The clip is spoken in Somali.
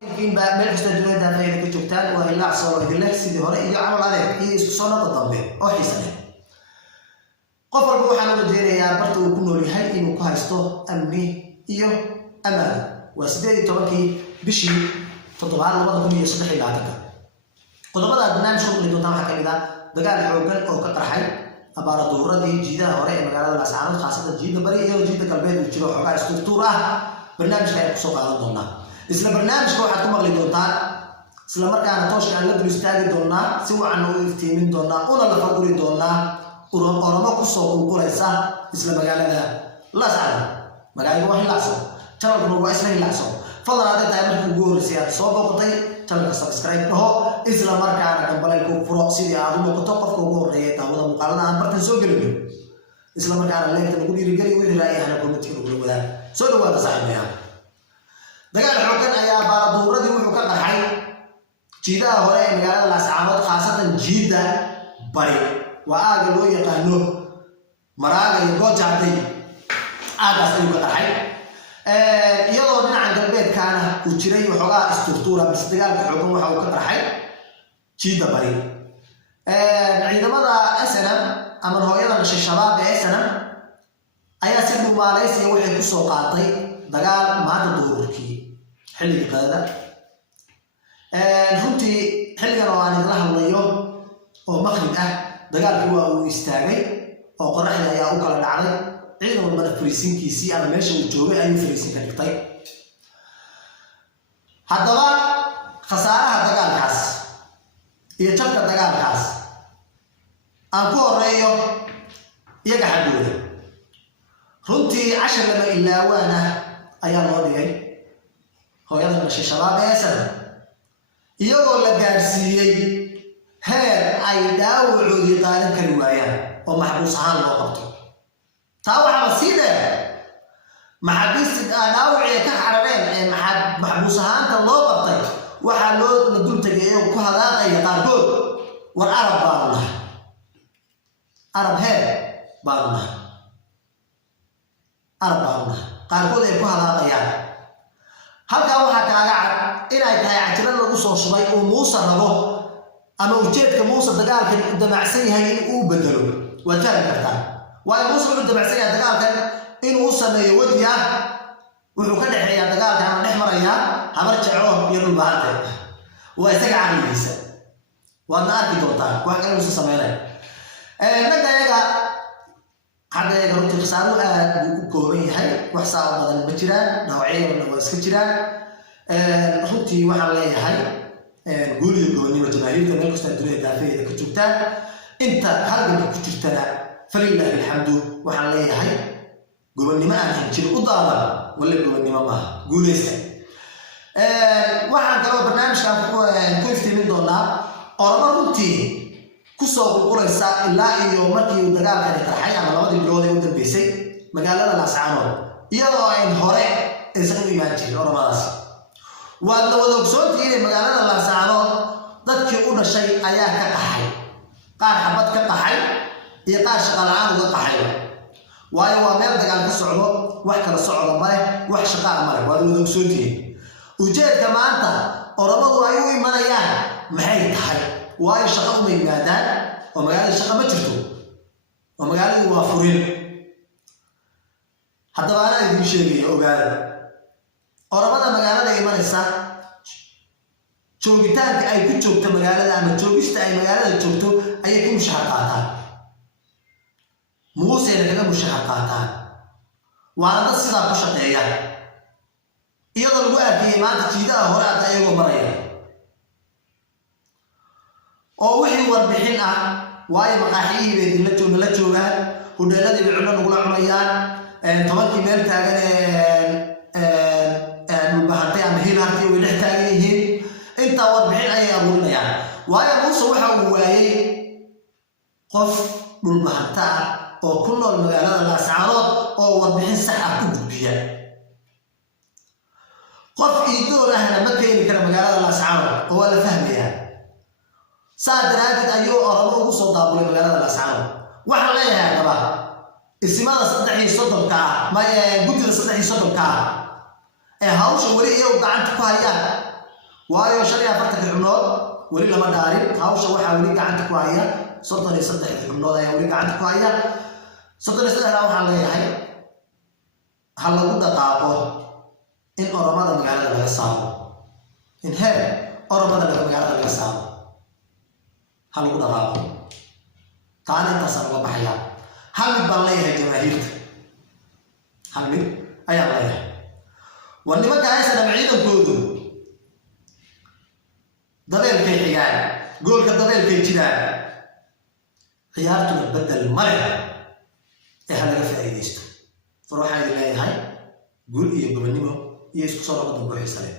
in baa meel kasta dunida ay ka joogtaan waa ilaa soo idinle sidii hore iyo camal adeeg iyo isku soo noqdo dambe oo xiiso leh qof walba waxaan u jeedinayaa barta uu ku nool yahay inuu ku haysto amni iyo amaan waa 18 bishii 2023 qodobada barnaamijka uu doontaa waxa kamid ah dagaal xoogan oo ka qarxay abaara dowradii jiidaha hore ee magaalada Laascaanood khaasatan jiida bari iyo jiida galbeed uu jiro xogaa istructuur ah barnaamijka ay ku soo qaadan doonaa isla barnaamijka waxaad ku maqli doontaan isla markaana tooshka aan la dul istaagi doonaa si wacan u iftiimin doonaa una la faguri doonaa oromo ku soo qulqulaysa isla magaalada Laascaanood magaalada wax laacsan channelku waa isla laacsan fadlan aad tahay markii ugu horeysay aad soo booqatay channelka subscribe dhaho isla markaana dambalku furo sidii aad u noqoto qofka ugu horeeya daawada muuqaalada aan bartan soo gelino isla markaana leeyahay ugu dhiirigeli wixii raayahana comment-ka ugu wadaag soo dhawaada saaxiibayaal dagaal xoogan ayaa baaraduuradii wuxuu ka qarxay jiidaha hore ee magaalada Laascaanood khaasatan jiida bari waa aaga loo yaqaano maraaga iyo goojaaday aagaas ayuu ka qarxay iyadoo dhinaca galbeedkaana uu jiray waxoogaa istructuura bis dagaalka xoogan waxa uu ka qarxay jiida bari ciidamada SNM ama hooyada dhashay shabaab ee SNM ayaa si dhumaalaysi waxay ku soo qaatay dagaal maanta duurkii xilliga qadada runtii xilligan oo aan idla hadlayo oo maqrib ah dagaalkii waa uu istaagay oo qoraxda ayaa u kala dhacday ciidan walbana fariisinkiisii ama meesha uu joogay ayuu fariisin ka dhigtay haddaba khasaaraha dagaalkaas iyo jabka dagaalkaas aan ku horeeyo iyaga xaggooda runtii cashar lama ilaawaana ayaa loo dhigay hooyada dhashay shabaab ee SNM iyagoo la gaarsiiyey heer ay dhaawacoodii qaadan kari waayaan oo maxbuus ahaan loo qabto taa waxaa sii dheer maxaabiista dhaawacii ka xarareen ee maxbuus ahaanta loo qabtay waxaa loo la dul tagay oo ku hadaaqaya qaarkood war arab baanu nahay arab heer baanu nahay arab baanu nahay qaarkood ay ku hadaaqayaan halkaa waxaa kaaga cad inay tahay cajiro lagu soo shubay oo Muuse rabo ama ujeedka Muuse dagaalkan u damacsan yahay in uu bedelo waa jari kartaa waayo Muuse uu damacsan yahay dagaalkan in uu sameeyo wadiya wuxuu ka dhaxeeyaa dagaalkan ama dhex maraya habar jaco iyo dhulbaante waa isaga caqligiisa waadna arki doontaa wax kale uu sameeyay nagayaga xadeega runtii khasaaro aad u kooban yahay wax saar badan ma jiraan dhaawacyo waa iska jiraan runtii waxaan leeyahay guuliga gobolnimo jamaahiirta meel kasta dunida daafeeda ka joogtaan inta halganka ku jirtana falillahi alhamdu waxaan leeyahay gobolnimo aan jiro u daadan wala gobolnimo ma guuleysta waxaan kaloo barnaamijkan ku iftiimin doonaa ormo runtii ku soo qulqulaysa ilaa iyo markii uu dagaalkani qarxay ama labadii bilood ee u dambeysay magaalada Laascaanood iyadoo ay hore aysan u imaan jirin oromadaas waa la wada ogsoontii in magaalada Laascaanood dadkii u dhashay ayaa ka qaxay qaar xabad ka qaxay iyo qaar shaqo la'aan uga qaxay waayo waa meel dagaal ka socdo wax kala socdo ma leh wax shaqo ma leh waa la wada ogsoontii ujeedka maanta oromadu ay u imanayaan maxay tahay waayo shaqo uma yimaadaan oo magaalada shaqo ma jirto oo magaaladu waa furin haddaba ana idin sheegay ogaada oromada magaalada imanaysa joogitaanka ay ku joogto magaalada ama joogista ay magaalada joogto ayay ku mushahar qaataan Muuse kaga mushahar qaataan waa dad sidaa ku shaqeeya iyadoo lagu arkayay maanta jiidaha hore aad ayagoo maraya oo wixii warbixin ah waayo maqaaxiyii bay la joogaan hudheeladii bay cunno nagula cunayaan tobankii meel taagan dhulbahantay ama hiil harkii way dhex taagan yihiin intaa warbixin ayay abuurinayaan waayo Muuse waxa uu waayey qof dhulbahanta ah oo ku nool magaalada Laascaanood oo warbixin sax ah ku gudbiya qof iidoor ahna ma keeni kara magaalada Laascaanood oo waa la fahmayaa saadaraadid ayuu oramo ugu soo daabulay magaalada Laascaanood waxa leeyahay daba ismada 330 ma gudida 330 ee hawsha wali iyo gacanta ku hayaan waayo shan iyo afartanka xubnood weli lama dhaarin hawsha waxaa weli gacanta ku haya 33 xubnood ayaa weli gacanta ku haya 33 waxaan leeyahay hal lagu dhaqaaqo in oromada magaalada laga saaro in heer oromada magaalada laga saaro hal lagu dhaqaaqo taana intaasaan uga baxaya hal mid baan leeyahay jamaahiirta hal mid ayaan leeyahay waa nimanka aysan ciidankoodu dabeelkay xigaan goolka dabeelkay jiraan ciyaartuna bedel male ee hal laga faa'iideysto far waxaan leeyahay guul iyo gobonimo iyo isku soo noqon ku xiisaleen